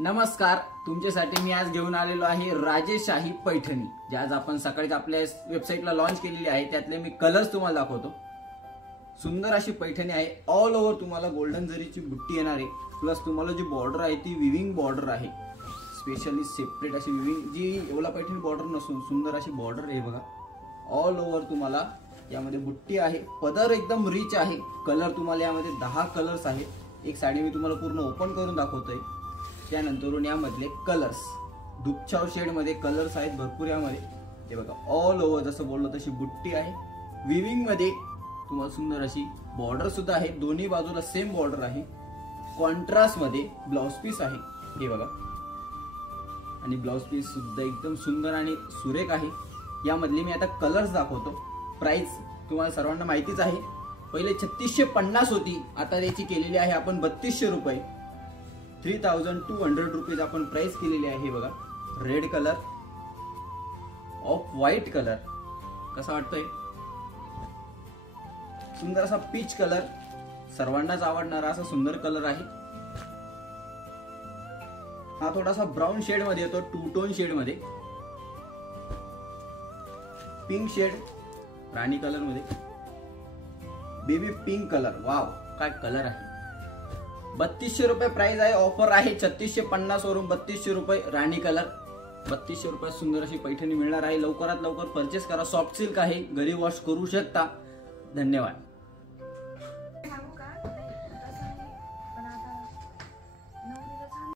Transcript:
नमस्कार, तुमच्यासाठी मी आज घेऊन आलेलो आहे राजेशाही पैठणी, जे आज आपण सकाळीच आपल्या वेबसाईटला लॉन्च केलेली आहे। त्यातले मी कलर्स तुम्हाला दाखवतो। सुंदर अशी पैठणी आहे। ऑल ओव्हर तुम्हाला गोल्डन जरीची बुट्टी येणार आहे, प्लस तुम्हाला जी बॉर्डर आहे ती विविंग बॉर्डर आहे, स्पेशली सेपरेट अशी विविंग, जी येवला पैठणी बॉर्डर नसून सुंदर अशी बॉर्डर आहे बघा। ऑल ओव्हर तुम्हाला यामध्ये बुट्टी आहे, पदर एकदम रिच आहे। कलर तुम्हाला यामध्ये 10 कलर्स आहेत। एक साडी मी तुम्हाला पूर्ण ओपन करून दाखवतोय। त्यानंतरून यामधले कलर्स दुपछाव शेड मध्ये कलर्स आहेत भरपूर यामध्ये। हे बघा, ऑल ओव्हर जसं बोललो तशी बुट्टी आहे। विविंग मध्ये तुम्हाला सुंदर अशी बॉर्डर सुद्धा आहे, दोन्ही बाजूला सेम बॉर्डर आहे। कॉन्ट्रास्ट मध्ये ब्लाउज पीस आहे, हे बघा, आणि ब्लाउज पीस सुद्धा एकदम सुंदर आणि सुरेख आहे। यामधले मी आता कलर्स दाखवतो। प्राइस तुम्हाला सर्वांना माहितीच आहे, पहिले 3650 होती, आता त्याची केलेली आहे आपण 3200 रुपये, 3200 रुपीज आपण प्राइस केलेली आहे। बघा, red colour, of white colour, कसा वाटतोय? सुंदर असा पीच कलर, सर्वांनाच आवडणारा असा सुंदर कलर आहे। हा थोडासा ब्राउन शेड मध्ये येतो, टू टोन शेड मध्ये। पिंक शेड, राणी कलर मध्ये, बेबी पिंक कलर, वाव काय कलर आहे। 3200 रुपये प्राइस आहे। ऑफर आहे 3650 वरून 3200 रुपये। राणी कलर 3200 रुपयात सुंदर अशी पैठणी मिळणार आहे। लवकरात लवकर परचेस करा। सॉफ्ट सिल्क आहे, घरी वॉश करू शकता। धन्यवाद।